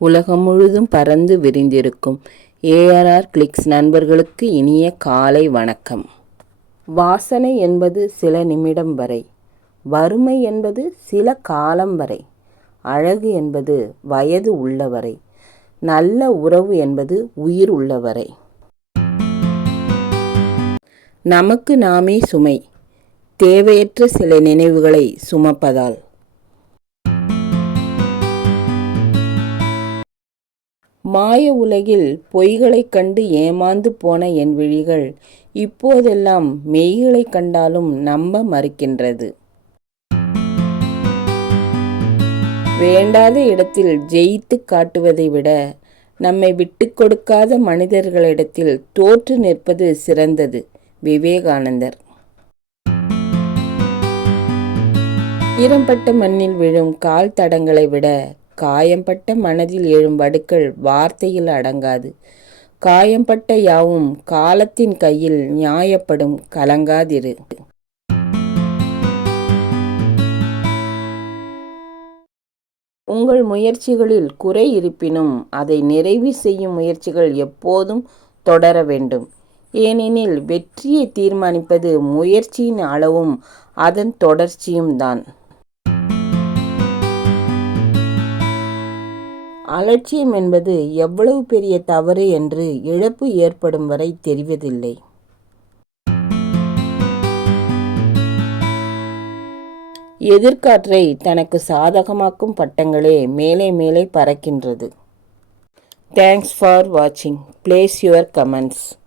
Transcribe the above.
உலகம் முழுதும் பறந்து விரிந்திருக்கும் ஏஆர்ஆர் கிளிக்ஸ் நண்பர்களுக்கு இனிய காலை வணக்கம். வாசனை என்பது சில நிமிடம் வரை, வறுமை என்பது சில காலம் வரை, அழகு என்பது வயது உள்ளவரை, நல்ல உறவு என்பது உயிர் உள்ளவரை. நமக்கு நாமே சுமை, தேவையற்ற சில நினைவுகளை சுமப்பதால். மாய உலகில் பொய்களைக் கண்டு ஏமாந்து போன என் விழிகள் இப்போதெல்லாம் மெய்களைக் கண்டாலும் நம்ப மறுக்கின்றது. வேண்டாத இடத்தில் ஜெயித்து காட்டுவதை விட நம்மை விட்டு கொடுக்காத மனிதர்களிடத்தில் தோற்று நிற்பது சிறந்தது. விவேகானந்தர். ஈரம்பட்ட மண்ணில் விழும் கால் தடங்களை விட காயம்பட்ட மனதில் எழும் வடுக்கள் வார்த்தையில் அடங்காது. காயம்பட்ட யாவும் காலத்தின் கையில் நியாயப்படும், கலங்காதிரு. உங்கள் முயற்சிகளில் குறை இருப்பினும் அதை நிறைவு செய்யும் முயற்சிகள் எப்போதும் தொடர வேண்டும். ஏனெனில் வெற்றியை தீர்மானிப்பது முயற்சியின் அளவும் அதன் தொடர்ச்சியும் தான். அலட்சியம் என்பது எவ்வளவு பெரிய தவறு என்று இழப்பு ஏற்படும் வரை தெரிவதில்லை. எதிர்காற்றை தனக்கு சாதகமாக்கும் பட்டங்களே மேலே மேலே பறக்கின்றது. தேங்க்ஸ் ஃபார் வாட்சிங். Place your comments.